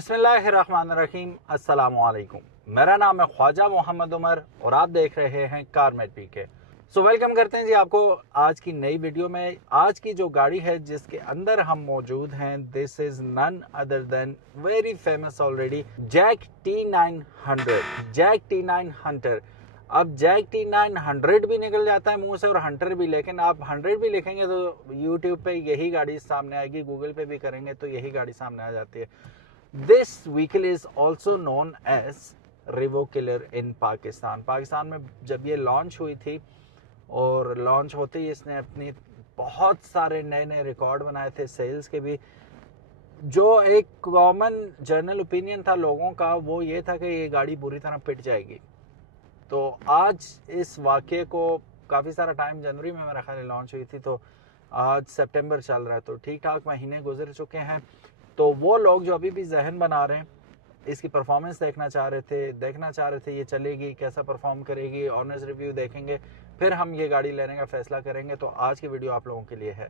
बिस्मिल्लाहिर्रहमानिर्रहीम, अस्सलामुअलैकुम। मेरा नाम है ख्वाजा मोहम्मद उमर और आप देख रहे हैं कारमेट पीके। सो वेलकम करते हैं जी आपको आज की नई वीडियो में। आज की जो गाड़ी है जिसके अंदर हम मौजूद हैं, this is none other than very famous already Jack T900। Jack T9 hunter. अब जैक T900 भी निकल जाता है मुंह से और हंटर भी, लेकिन आप 100 भी लिखेंगे तो यूट्यूब पे यही गाड़ी सामने आएगी, गूगल पे भी करेंगे तो यही गाड़ी सामने आ जाती है। This vehicle is also known as revo killer in Pakistan. Pakistan में जब ये लॉन्च हुई थी और लॉन्च होते ही इसने अपनी बहुत सारे नए नए रिकॉर्ड बनाए थे, सेल्स के भी। जो एक कॉमन जनरल ओपिनियन था लोगों का वो ये था कि ये गाड़ी बुरी तरह पिट जाएगी। तो आज इस वाक़े को काफ़ी सारा टाइम, जनवरी में मेरा ख्याल लॉन्च हुई थी, तो आज सितंबर चल रहा है, तो ठीक ठाक महीने गुजर चुके हैं। तो वो लोग जो अभी भी जहन बना रहे हैं, इसकी परफॉर्मेंस देखना चाह रहे थे ये चलेगी, कैसा परफॉर्म करेगी, ऑनर्स रिव्यू देखेंगे, फिर हम ये गाड़ी लेने का फैसला करेंगे। तो आज की वीडियो आप लोगों के लिए है।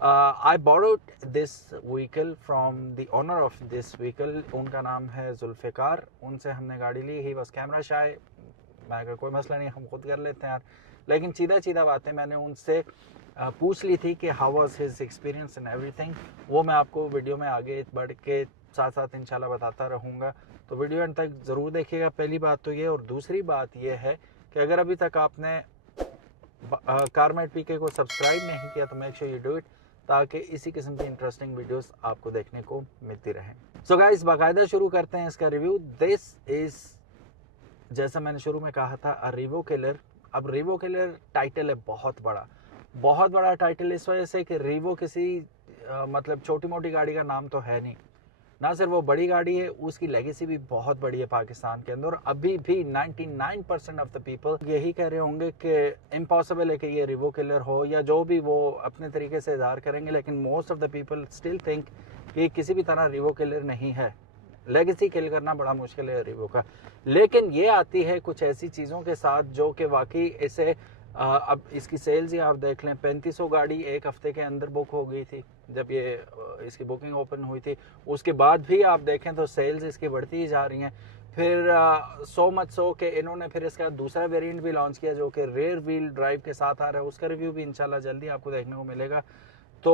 I borrowed this vehicle from the owner of this vehicle. उनका नाम है जुल्फ़िकार। उनसे हमने गाड़ी ली। ही बस कैमरा शाय। मैं कहा कोई मसला नहीं, हम खुद कर लेते हैं यार। लेकिन सीधा बातें मैंने उनसे पूछ ली थी कि how was his experience and everything. वो मैं आपको वीडियो में आगे बढ़ के साथ साथ इंशाल्लाह बताता रहूँगा, तो वीडियो एंड तक ज़रूर देखिएगा। पहली बात तो ये, और दूसरी बात ये है कि अगर अभी तक आपने कारमेट पीके को सब्सक्राइब नहीं किया तो make sure you do it, ताकि इसी किस्म की इंटरेस्टिंग वीडियोस आपको देखने को मिलती रहें। सो गाइस, बाकायदा शुरू करते हैं इसका रिव्यू। दिस इज़, जैसा मैंने शुरू में कहा था, रिवो किलर। अब रिवो किलर टाइटल है बहुत बड़ा टाइटल, इस वजह से कि रिवो किसी मतलब छोटी मोटी गाड़ी का नाम तो है नहीं। ना सिर्फ वो बड़ी गाड़ी है, उसकी लेगेसी भी बहुत बड़ी है पाकिस्तान के अंदर। अभी भी 99% ऑफ द पीपल यही कह रहे होंगे कि इम्पॉसिबल है कि ये रिवो किलर हो, या जो भी वो अपने तरीके से इज़हार करेंगे, लेकिन most of the people still think कि किसी भी तरह रिवो किलर नहीं है। लेगेसी किल करना बड़ा मुश्किल है रिवो का, लेकिन ये आती है कुछ ऐसी चीज़ों के साथ जो कि वाकई इसे अब इसकी सेल्स ही आप देख लें, 3500 गाड़ी एक हफ्ते के अंदर बुक हो गई थी जब ये इसकी बुकिंग ओपन हुई थी। उसके बाद भी आप देखें तो सेल्स इसकी बढ़ती ही जा रही हैं। फिर सो मच सो कि इन्होंने फिर इसका दूसरा वेरिएंट भी लॉन्च किया जो कि रेयर व्हील ड्राइव के साथ आ रहा है। उसका रिव्यू भी इंशाल्लाह जल्दी आपको देखने को मिलेगा। तो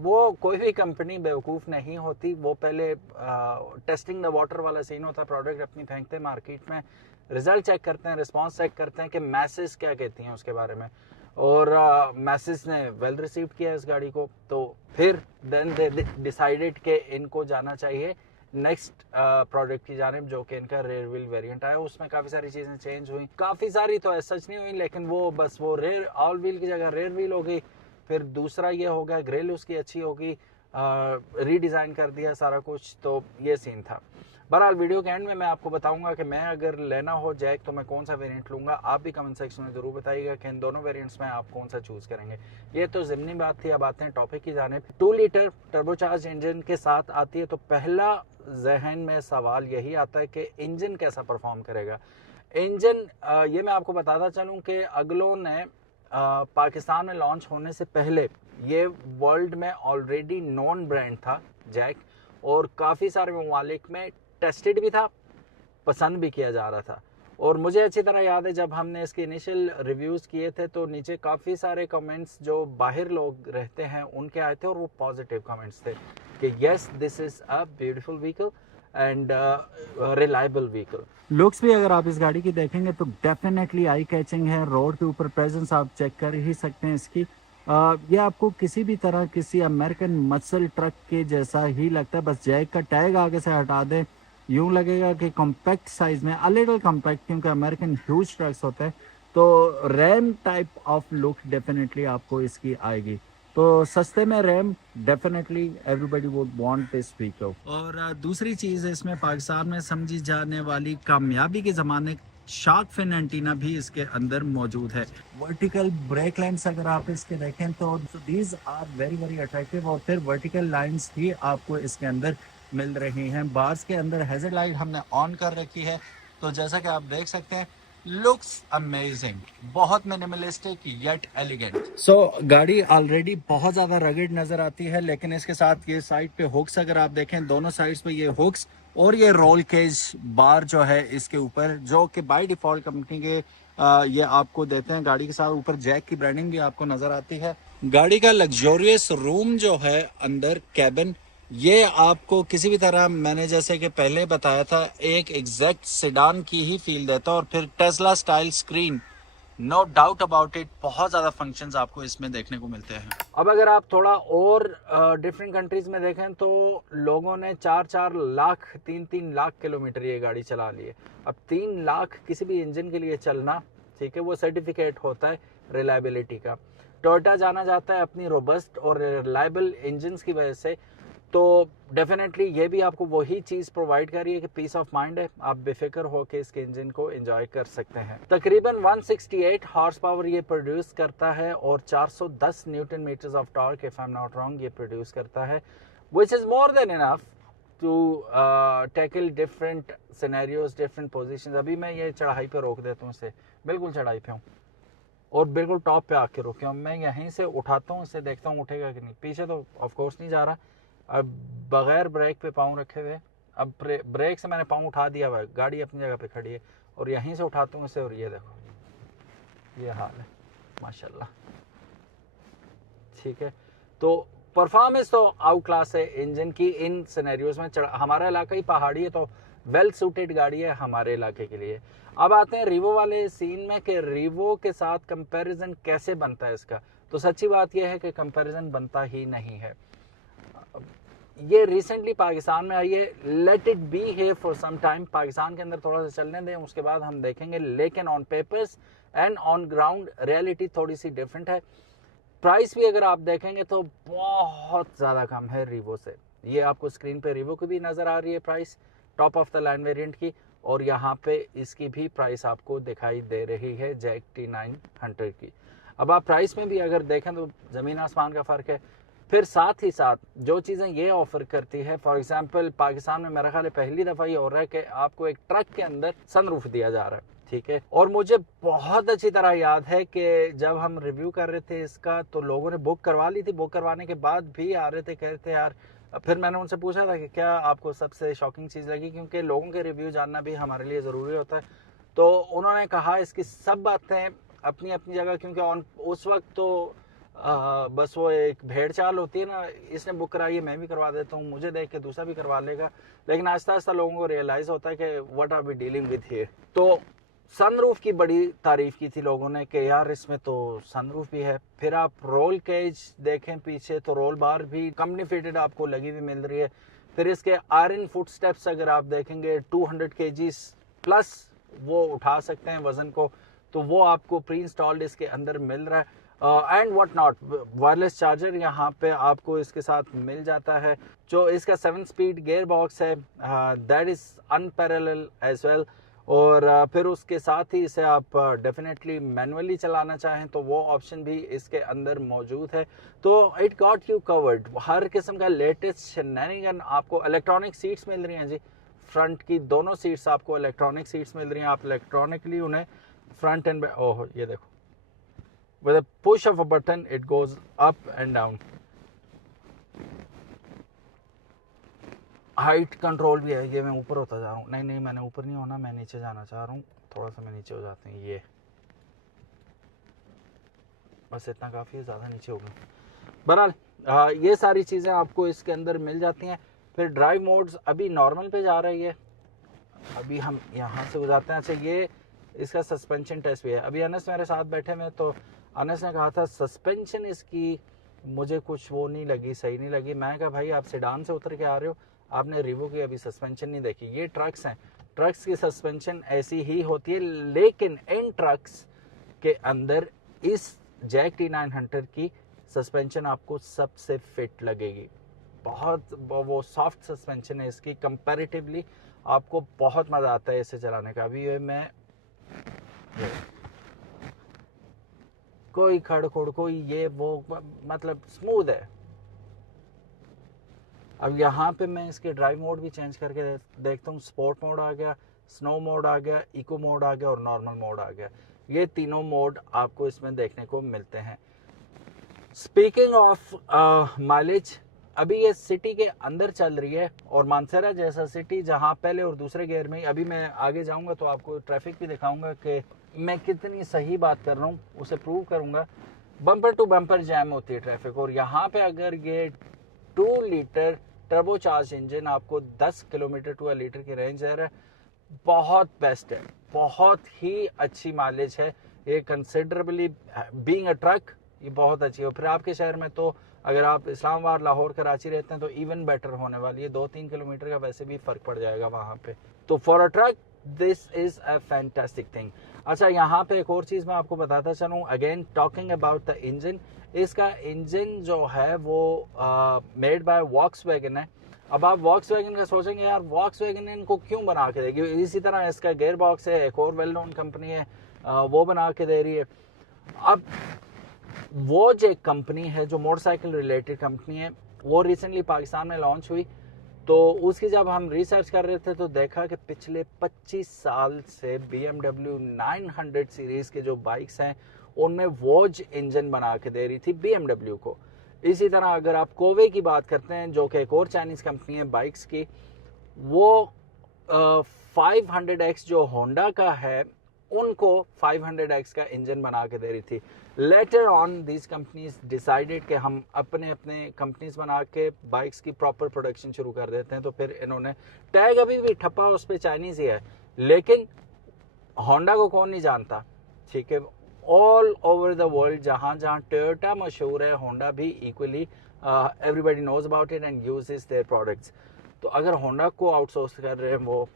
वो कोई भी कंपनी बेवकूफ़ नहीं होती। वो पहले टेस्टिंग द वाटर वाला सीन होता है, प्रोडक्ट अपनी फेंकते हैं मार्केट में, रिजल्ट चेक करते हैं, रिस्पांस चेक करते हैं कि मैसेज क्या कहती हैं उसके बारे में, और मैसेज ने वेल रिसीव किया इस गाड़ी को। तो फिर देन दे डिसाइडेड कि इनको जाना चाहिए नेक्स्ट प्रोडक्ट की जानिब, जो कि इनका रेयर व्हील वेरिएंट आया। उसमें काफ़ी सारी चीज़ें चेंज हुई, काफ़ी सारी तो सच नहीं हुई, लेकिन वो बस वो रेयर ऑल व्हील की जगह रेयर व्हील हो गई। फिर दूसरा ये हो गया, ग्रिल उसकी अच्छी होगी, रीडिज़ाइन कर दिया सारा कुछ। तो ये सीन था। बहरहाल वीडियो के एंड में मैं आपको बताऊंगा कि मैं अगर लेना हो जैक तो मैं कौन सा वेरिएंट लूँगा। आप भी कमेंट सेक्शन में ज़रूर बताइएगा कि इन दोनों वेरिएंट्स में आप कौन सा चूज़ करेंगे। ये तो ज़िमनी बात थी। अब आते हैं टॉपिक की जानिब। 2 लीटर टर्बोचार्ज इंजन के साथ आती है, तो पहला जहन में सवाल यही आता है कि इंजन कैसा परफॉर्म करेगा। इंजन ये मैं आपको बताता चलूँ कि अगलों ने पाकिस्तान में लॉन्च होने से पहले ये वर्ल्ड में ऑलरेडी नॉन ब्रांड था जैक, और काफ़ी सारे ममालिक में टेस्टेड भी था, पसंद भी किया जा रहा था। और मुझे अच्छी तरह याद है जब हमने इसके इनिशियल रिव्यूज़ किए थे तो नीचे काफ़ी सारे कमेंट्स जो बाहर लोग रहते हैं उनके आए थे, और वो पॉजिटिव कमेंट्स थे कि yes this is a beautiful vehicle and reliable vehicle. Looks भी अगर आप इस गाड़ी की देखेंगे तो डेफिनेटली आई कैचिंग है। रोड के ऊपर प्रेजेंस आप चेक कर ही सकते हैं इसकी। ये आपको किसी भी तरह किसी अमेरिकन मसल ट्रक के जैसा ही लगता है, बस जैक का टैग आगे से हटा दें, यूं लगेगा कि कॉम्पैक्ट साइज में, अ लिटिल कॉम्पैक्ट, क्योंकि अमेरिकन ह्यूज ट्रक्स होते हैं। तो RAM type of look definitely आपको इसकी आएगी। तो सस्ते में RAM, definitely everybody would want this vehicle. और दूसरी चीज़ इसमें पाकिस्तान में समझी जाने वाली कामयाबी के ज़माने शार्क फिन एंटीना भी इसके अंदर मौजूद है। वर्टिकल ब्रेक लाइन्स अगर आप इसके देखें तो दीज आर वेरी अट्रैक्टिव, और फिर वर्टिकल लाइन्स ही आपको इसके अंदर मिल रही हैं। बार्स के अंदर हैजर्ड लाइट हमने ऑन कर रखी है, तो जैसा कि आप देख सकते हैं लुक्स अमेजिंग, बहुत मिनिमलिस्टिक येट एलिगेंट। सो गाड़ी ऑलरेडी बहुत ज़्यादा रगड़ नज़र आती है, लेकिन इसके साथ ये साइड पे हुक्स अगर आप देखें, दोनों साइड्स पे ये हुक्स और ये रोल केज बार जो है इसके ऊपर, जो कि बाय डिफ़ॉल्ट कंपनी के ये आपको देते हैं गाड़ी के साथ। ऊपर जैक की ब्रांडिंग भी आपको नज़र आती है। गाड़ी का लग्जोरियस रूम जो है अंदर कैबिन, ये आपको किसी भी तरह, मैंने जैसे कि पहले बताया था, एक एग्जैक्ट सेडान की ही फील देता है। और फिर Tesla style screen, no doubt about it, बहुत ज़्यादा फंक्शंस आपको इसमें देखने को मिलते हैं। अब अगर आप थोड़ा और डिफरेंट कंट्रीज में देखें तो लोगों ने 4-4 लाख 3-3 लाख किलोमीटर ये गाड़ी चला ली है। अब 3 लाख किसी भी इंजन के लिए चलना, ठीक है, वो सर्टिफिकेट होता है रिलायबिलिटी का। टोयोटा जाना जाता है अपनी रोबस्ट और रिलायबल इंजन्स की वजह से। तो डेफिनेटली ये भी आपको वही चीज़ प्रोवाइड कर रही है कि पीस ऑफ माइंड है, आप बेफिक्र होकर इसके इंजन को एंजॉय कर सकते हैं। तकरीबन 168 हॉर्स पावर ये प्रोड्यूस करता है और 410 newton metres of torque, if I am not wrong, ये प्रोड्यूस करता है, which is more than enough to tackle different scenarios, different position. अभी मैं ये चढ़ाई पे रोक देता हूँ इसे, बिल्कुल चढ़ाई पे हूँ और बिल्कुल टॉप पे आके रुके हूँ। मैं यहीं से उठाता हूँ इसे, देखता हूँ उठेगा कि नहीं। पीछे तो ऑफकोर्स नहीं जा रहा। अब बगैर ब्रेक पे पाँव रखे हुए, अब ब्रेक से मैंने पाँव उठा दिया हुआ है, गाड़ी अपनी जगह पे खड़ी है और यहीं से उठाता हूँ इसे और ये देखो ये हाल है माशाल्लाह। ठीक है, तो परफॉर्मेंस तो आउट क्लास है इंजन की इन सिनेरियोज में। हमारा इलाका ही पहाड़ी है तो वेल सूटेड गाड़ी है हमारे इलाके के लिए। अब आते हैं रीवो वाले सीन में कि रीवो के साथ कंपैरिजन कैसे बनता है इसका। तो सच्ची बात यह है कि कंपैरिजन बनता ही नहीं है। ये रिसेंटली पाकिस्तान में आई है, लेट इट बी है फॉर सम टाइम, पाकिस्तान के अंदर थोड़ा सा चलने दें, उसके बाद हम देखेंगे। लेकिन on papers and on ground reality थोड़ी सी डिफरेंट है। प्राइस भी अगर आप देखेंगे तो बहुत ज़्यादा कम है रीवो से। ये आपको स्क्रीन पे रीवो की भी नज़र आ रही है price, top of the line variant की, और यहाँ पे इसकी भी प्राइस आपको दिखाई दे रही है जैक T900 की। अब आप प्राइस में भी अगर देखें तो ज़मीन आसमान का फ़र्क है। फिर साथ ही साथ जो चीज़ें ये ऑफर करती है, फॉर एग्जांपल पाकिस्तान में मेरा ख्याल है पहली दफ़ा ये हो रहा है कि आपको एक ट्रक के अंदर सनरूफ दिया जा रहा है। ठीक है, और मुझे बहुत अच्छी तरह याद है कि जब हम रिव्यू कर रहे थे इसका तो लोगों ने बुक करवा ली थी, बुक करवाने के बाद भी आ रहे थे, कह रहे थे यार। फिर मैंने उनसे पूछा था कि क्या आपको सबसे शॉकिंग चीज़ लगी, क्योंकि लोगों के रिव्यू जानना भी हमारे लिए ज़रूरी होता है। तो उन्होंने कहा इसकी सब बातें अपनी अपनी जगह, क्योंकि उस वक्त तो बस वो एक भेड़ चाल होती है ना, इसने बुक कराई है मैं भी करवा देता हूँ, मुझे देख के दूसरा भी करवा लेगा। लेकिन आहिस्ता आहिस्ता लोगों को रियलाइज़ होता है कि what are we dealing with here. तो सनरूफ की बड़ी तारीफ की थी लोगों ने कि यार इसमें तो सनरूफ भी है। फिर आप रोल केज देखें पीछे तो रोल बार भी कंपनी फिटेड आपको लगी हुई मिल रही है। फिर इसके आयरन फुट स्टेप्स अगर आप देखेंगे 200 kg प्लस वो उठा सकते हैं वजन को, तो वो आपको प्री इंस्टॉल्ड इसके अंदर मिल रहा है। And what not, wireless charger यहाँ पे आपको इसके साथ मिल जाता है। जो इसका 7 स्पीड गियर बॉक्स है that is unparallel as well. और फिर उसके साथ ही इसे आप डेफिनेटली मैनुअली चलाना चाहें तो वो ऑप्शन भी इसके अंदर मौजूद है। तो इट गॉट यू कवर्ड, हर किस्म का लेटेस्ट शेनैनिगन आपको। इलेक्ट्रॉनिक सीट्स मिल रही हैं जी, फ्रंट की दोनों सीट्स आपको इलेक्ट्रॉनिक सीट्स मिल रही हैं। आप इलेक्ट्रॉनिकली उन्हें फ्रंट एंड ओह ये देखो, with a push of a button it goes up and down। Height control भी है। ये मैं ऊपर होता जा रहा हूँ, नहीं मैंने ऊपर नहीं होना, मैं नीचे जाना चाह रहा हूँ, थोड़ा सा मैं नीचे हो जाते हैं। ये बस इतना काफ़ी है, ज़्यादा नीचे हो गया। बहरहाल ये सारी चीज़ें आपको इसके अंदर मिल जाती हैं। फिर ड्राइव मोड्स अभी नॉर्मल पे जा रही है, अभी हम यहाँ से गुजारते हैं। अच्छा, ये इसका सस्पेंशन टेस्ट भी है। अभी अनस मेरे साथ बैठे में तो अनस ने कहा था सस्पेंशन इसकी मुझे कुछ वो नहीं लगी, सही नहीं लगी। मैं कहा भाई आप सेडान से उतर के आ रहे हो, आपने रिवो की अभी सस्पेंशन नहीं देखी। ये ट्रक्स हैं, ट्रक्स की सस्पेंशन ऐसी ही होती है, लेकिन इन ट्रक्स के अंदर इस जैक T900 की सस्पेंशन आपको सबसे फिट लगेगी। बहुत वो सॉफ्ट सस्पेंशन है इसकी, कंपैरेटिवली आपको बहुत मज़ा आता है इसे चलाने का। अभी मैं कोई खड़खुड़ कोई ये वो मतलब स्मूथ है। अब यहाँ पे मैं इसके ड्राइव मोड भी चेंज करके देखता हूँ। स्पोर्ट मोड आ गया, स्नो मोड आ गया, इको मोड आ गया और नॉर्मल मोड आ गया। ये तीनों मोड आपको इसमें देखने को मिलते हैं। स्पीकिंग ऑफ माइलेज, अभी ये सिटी के अंदर चल रही है और मानसेरा जैसा सिटी जहां पहले और दूसरे गियर में, अभी मैं आगे जाऊंगा तो आपको ट्रैफिक भी दिखाऊंगा कि मैं कितनी सही बात कर रहा हूँ, उसे प्रूव करूंगा। बम्पर टू बम्पर जैम होती है ट्रैफिक, और यहाँ पे अगर ये 2 लीटर टर्बोचार्ज इंजन आपको 10 किलोमीटर टू लीटर की रेंज दे रहा है, बहुत बेस्ट है, बहुत ही अच्छी माइलेज है ये। कंसिडरेबली बीइंग अ ट्रक ये बहुत अच्छी है। और फिर आपके शहर में तो अगर आप इस्लामाबाद, लाहौर, कराची रहते हैं तो इवन बेटर होने वाली है। 2-3 किलोमीटर का वैसे भी फर्क पड़ जाएगा वहां पे। तो for a truck this is a fantastic thing. अच्छा, यहाँ पे एक और चीज मैं आपको बताता चलूँ, again talking about the engine. इसका इंजन जो है वो मेड बाय वॉक्सवैगन है। अब आप वॉक्सवैगन का सोचेंगे यार वॉक्सवैगन इनको क्यों बना के देगी, इसी तरह इसका गेयर बॉक्स है, एक और वेल नोन कंपनी है वो बना के दे रही है। अब वो जो कंपनी है जो मोटरसाइकिल रिलेटेड कंपनी है, वो रिसेंटली पाकिस्तान में लॉन्च हुई, तो उसकी जब हम रिसर्च कर रहे थे तो देखा कि पिछले 25 साल से BMW 900 सीरीज के जो बाइक्स हैं उनमें वोज इंजन बना के दे रही थी BMW को। इसी तरह अगर आप कोवे की बात करते हैं जो कि एक और चाइनीज कंपनी है बाइक्स की, वो 500X जो होंडा का है उनको 500X का इंजन बना के दे रही थी। Later on these companies decided कि हम अपने अपने कंपनीज बना के बाइक्स की प्रॉपर प्रोडक्शन शुरू कर देते हैं, तो फिर इन्होंने टैग अभी भी ठप्पा उस पर चाइनीज ही है, लेकिन होंडा को कौन नहीं जानता, ठीक है। ऑल ओवर द वर्ल्ड जहां जहां टोयोटा मशहूर है, होंडा भी equally everybody knows about it and uses their products. तो अगर होंडा को आउटसोर्स कर रहे हैं वो,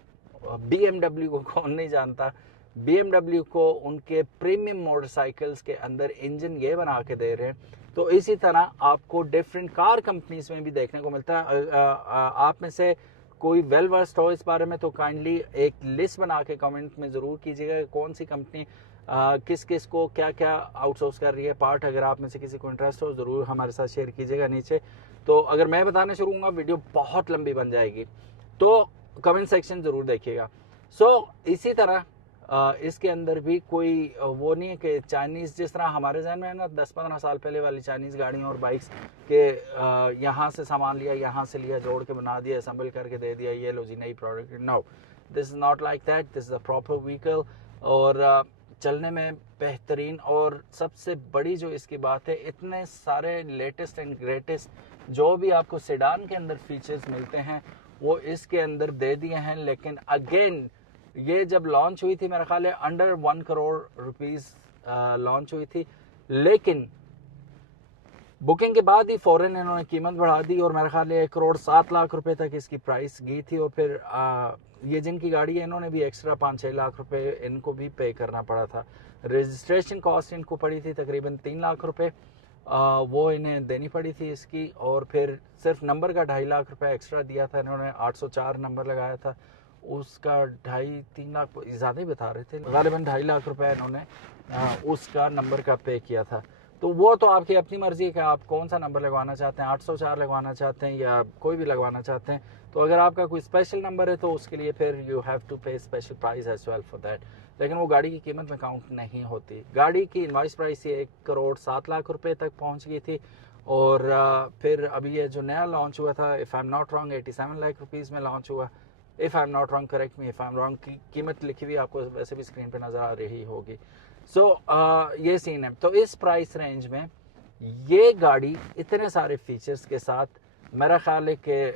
BMW को कौन नहीं जानता। BMW को उनके प्रीमियम मोटरसाइकिल्स के अंदर इंजन ये बना के दे रहे हैं। तो इसी तरह आपको डिफरेंट कार कंपनीज में भी देखने को मिलता है। आप में से कोई वेल वर्स्ड हो इस बारे में तो काइंडली एक लिस्ट बना के कमेंट में ज़रूर कीजिएगा कि कौन सी कंपनी किस किस को क्या क्या आउटसोर्स कर रही है पार्ट। अगर आप में से किसी को इंटरेस्ट हो ज़रूर हमारे साथ शेयर कीजिएगा नीचे। तो अगर मैं बताने शुरू होऊंगा वीडियो बहुत लंबी बन जाएगी, तो कमेंट सेक्शन ज़रूर देखिएगा। इसी तरह इसके अंदर भी कोई वो नहीं है कि चाइनीज़, जिस तरह हमारे जहन में है ना 10-15 साल पहले वाली चाइनीज़ गाड़ियाँ और बाइक्स के यहाँ से सामान लिया, यहाँ से लिया, जोड़ के बना दिया, असेंबल करके दे दिया, ये लो जी नई product. No, this is not like that, this is a proper vehicle और चलने में बेहतरीन। और सबसे बड़ी जो इसकी बात है, इतने सारे लेटेस्ट एंड ग्रेटेस्ट जो भी आपको सेडान के अंदर फीचर्स मिलते हैं वो इसके अंदर दे दिए हैं। लेकिन अगेन ये जब लॉन्च हुई थी मेरा ख्याल है अंडर 1 करोड़ रुपीस लॉन्च हुई थी, लेकिन बुकिंग के बाद ही फौरन इन्होंने कीमत बढ़ा दी और मेरा ख्याल है 1.7 करोड़ रुपए तक इसकी प्राइस गई थी। और फिर ये जिनकी गाड़ी है इन्होंने भी एक्स्ट्रा 5-6 लाख रुपए इनको भी पे करना पड़ा था। रजिस्ट्रेशन कॉस्ट इनको पड़ी थी तकरीबन 3 लाख रुपए, वो इन्हें देनी पड़ी थी इसकी। और फिर सिर्फ नंबर का 2.5 लाख रुपए एक्स्ट्रा दिया था इन्होंने, 804 नंबर लगाया था, उसका 2.5-3 लाख ज़्यादा ही बता रहे थे, गालिबन 2.5 लाख रुपए इन्होंने उसका नंबर का पे किया था। तो वो तो आपकी अपनी मर्जी है कि आप कौन सा नंबर लगवाना चाहते हैं, 804 लगवाना चाहते हैं या कोई भी लगवाना चाहते हैं। तो अगर आपका कोई स्पेशल नंबर है तो उसके लिए फिर you have to pay special price as well for that, लेकिन वो गाड़ी की कीमत में काउंट नहीं होती। गाड़ी की इनवॉइस प्राइस ये 1.7 करोड़ रुपए तक पहुंच गई थी। और फिर अभी ये जो नया लॉन्च हुआ था, if I am not wrong 87 lakh rupees में लॉन्च हुआ। If I am not wrong, correct me if I am wrong, की कीमत लिखी हुई आपको वैसे भी स्क्रीन पे नज़र आ रही होगी। ये सीन है। तो इस प्राइस रेंज में ये गाड़ी इतने सारे फीचर्स के साथ मेरा ख्याल है कि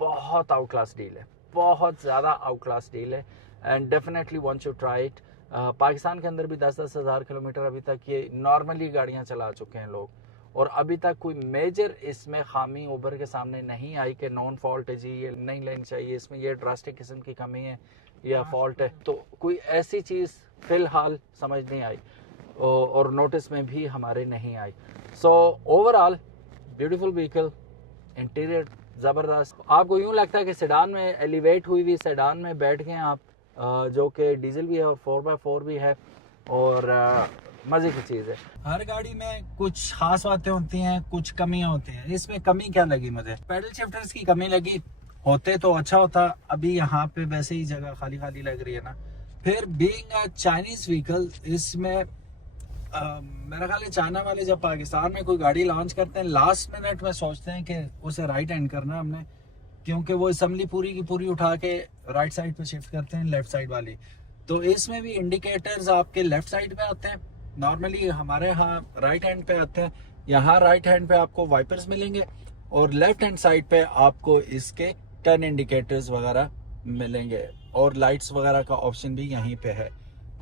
बहुत आउट क्लास डील है, बहुत ज़्यादा आउट क्लास डील है and definitely want to try it. Pakistan के अंदर भी 10-10 हज़ार किलोमीटर अभी तक ये नॉर्मली गाड़ियाँ चला चुके हैं लोग, और अभी तक कोई मेजर इसमें खामी उभर के सामने नहीं आई कि नॉन फॉल्ट है जी ये नहीं लेनी चाहिए, इसमें ये ड्रास्टिक किस्म की कमी है या फॉल्ट है। तो कोई ऐसी चीज़ फ़िलहाल समझ नहीं आई और नोटिस में भी हमारे नहीं आई। ओवरऑल ब्यूटीफुल व्हीकल, इंटीरियर ज़बरदस्त। आपको यूँ लगता है कि सेडान में एलिवेट हुई सेडान में बैठ गए आप, जो कि डीजल भी है और 4x4 भी है और मज़े की चीज़ है। हर गाड़ी में कुछ खास बातें होती हैं, कुछ कमियां होती हैं। इसमें कमी क्या लगी मुझे, पैडल शिफ्टर्स की कमी लगी होते तो अच्छा होता। अभी यहाँ पे वैसे ही जगह खाली खाली लग रही है ना। फिर बीइंग अ चाइनीज व्हीकल, इसमें मेरा ख्याल है चाइना वाले जब पाकिस्तान में कोई गाड़ी लॉन्च करते हैं, लास्ट मिनट में सोचते हैं कि उसे राइट हैंड करना है हमने, क्योंकि वो असम्बली पूरी की पूरी उठा के राइट साइड पे शिफ्ट करते हैं, लेफ्ट साइड वाली। तो इसमें भी इंडिकेटर्स आपके लेफ्ट साइड पे आते हैं, नॉर्मली हमारे यहाँ राइट हैंड पे आते हैं। यहाँ राइट हैंड पे आपको वाइपर्स मिलेंगे और लेफ्ट हैंड साइड पे आपको इसके टर्न इंडिकेटर्स वगैरह मिलेंगे, और लाइट्स वगैरह का ऑप्शन भी यहीं पे है।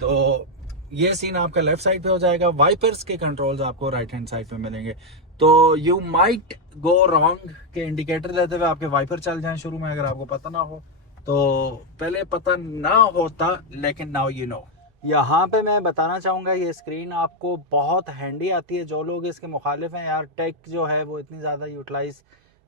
तो ये सीन आपका लेफ्ट साइड पे हो जाएगा। वाइपर्स के कंट्रोल्स आपको राइट हैंड साइड पे मिलेंगे। तो यू माइट गो रॉन्ग के इंडिकेटर देते हुए आपके वाइपर चल जाएं शुरू में, अगर आपको पता ना हो तो। पहले पता ना होता, लेकिन नाउ यू नो। यहाँ पे मैं बताना चाहूँगा, ये स्क्रीन आपको बहुत हैंडी आती है। जो लोग इसके मुखालिफ हैं यार, टेक जो है वो इतनी ज़्यादा यूटिलाइज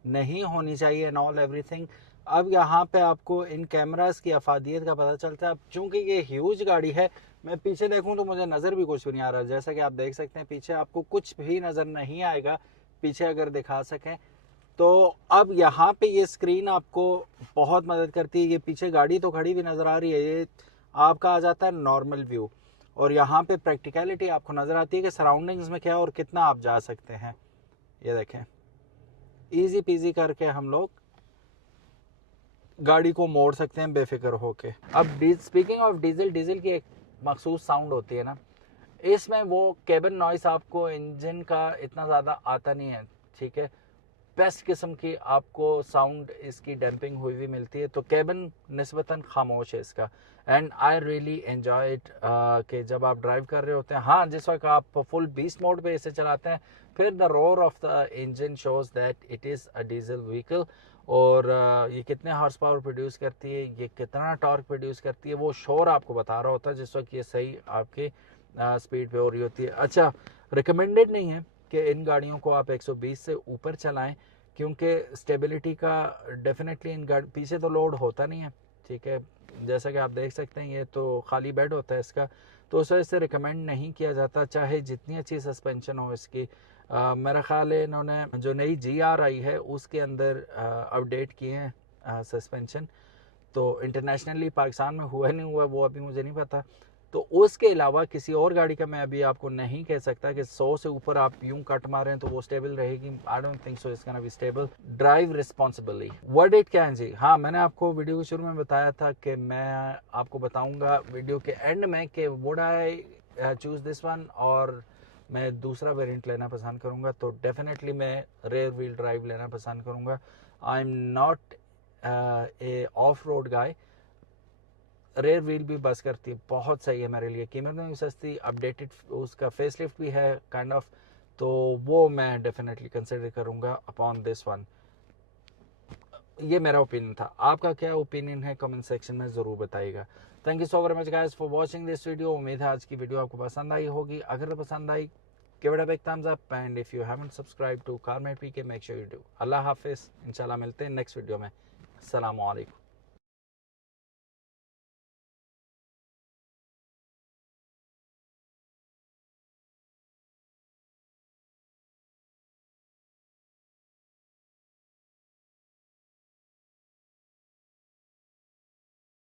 नहीं होनी चाहिए एंड ऑल एवरीथिंग। अब यहाँ पे आपको इन कैमरास की अफादियत का पता चलता है। अब चूंकि ये ह्यूज गाड़ी है, मैं पीछे देखूं तो मुझे नज़र भी कुछ भी नहीं आ रहा। जैसा कि आप देख सकते हैं पीछे आपको कुछ भी नज़र नहीं आएगा, पीछे अगर दिखा सकें तो। अब यहाँ पे ये स्क्रीन आपको बहुत मदद करती है। ये पीछे गाड़ी तो खड़ी भी नज़र आ रही है, ये आपका आ जाता है नॉर्मल व्यू, और यहाँ पे प्रैक्टिकलिटी आपको नज़र आती है कि सराउंडिंग्स में क्या है और कितना आप जा सकते हैं। ये देखें, ईजी पीजी करके हम लोग गाड़ी को मोड़ सकते हैं बेफिक्र होके। अब स्पीकिंग ऑफ डीजल, डीजल की एक मखसूस साउंड होती है ना, इसमें वो केबिन नॉइस आपको इंजन का इतना ज़्यादा आता नहीं है, ठीक है। बेस्ट किस्म की आपको साउंड इसकी डैम्पिंग हुई हुई मिलती है, तो केबिन निस्बतन खामोश है इसका। And I really enjoy it कि जब आप ड्राइव कर रहे होते हैं, हाँ जिस वक्त आप फुल बीस्ट मोड पे इसे चलाते हैं, फिर the roar of the engine shows that it is a diesel vehicle. और ये कितने हॉर्स पावर प्रोड्यूस करती है, ये कितना टॉर्क प्रोड्यूस करती है, वो शोर आपको बता रहा होता है जिस वक्त ये सही आपके स्पीड पे हो रही होती है। अच्छा, रिकमेंडेड नहीं है कि इन गाड़ियों को आप 120 से ऊपर चलाएं, क्योंकि स्टेबिलिटी का डेफिनेटली इन गाड़ी पीछे तो लोड होता नहीं है, ठीक है। जैसा कि आप देख सकते हैं ये तो खाली बेड होता है इसका, तो उस वजह से रिकमेंड नहीं किया जाता, चाहे जितनी अच्छी सस्पेंशन हो इसकी। मेरा ख्याल है इन्होंने जो नई GR आई है उसके अंदर अपडेट किए हैं सस्पेंशन, तो इंटरनेशनली पाकिस्तान में हुआ नहीं हुआ वो अभी मुझे नहीं पता। तो उसके अलावा किसी और गाड़ी का मैं अभी आपको नहीं कह सकता कि 100 से ऊपर आप यूं कट मारें तो वो स्टेबल रहेगी। I don't think so it's gonna be stable. Drive responsibly verdict क्या है जी। हाँ, मैंने आपको वीडियो के शुरू में बताया था कि मैं आपको बताऊंगा वीडियो के एंड में कि would I choose this one, और मैं दूसरा वेरिएंट लेना पसंद करूंगा, तो डेफिनेटली मैं रेयर व्हील ड्राइव लेना पसंद करूंगा। आई am not a of road guy. Rear wheel भी बस करती है, बहुत सही है मेरे लिए, कीमत में भी सस्ती, अपडेटेड उसका फेसलिफ्ट भी है काइंड ऑफ, तो वो मैं डेफिनेटली कंसिडर करूँगा अपॉन दिस वन। ये मेरा ओपिनियन था, आपका क्या ओपिनियन है कमेंट सेक्शन में ज़रूर बताइएगा। Thank you so very much guys for watching this video. उम्मीद है आज की वीडियो आपको पसंद आई होगी। अगर पसंद आई, give it a big thumbs up, and if you haven't subscribed to CarMate PK, make sure you do. अल्लाह हाफिज़, इंशाल्लाह मिलते हैं नेक्स्ट वीडियो में। अस्सलाम वालेकुम।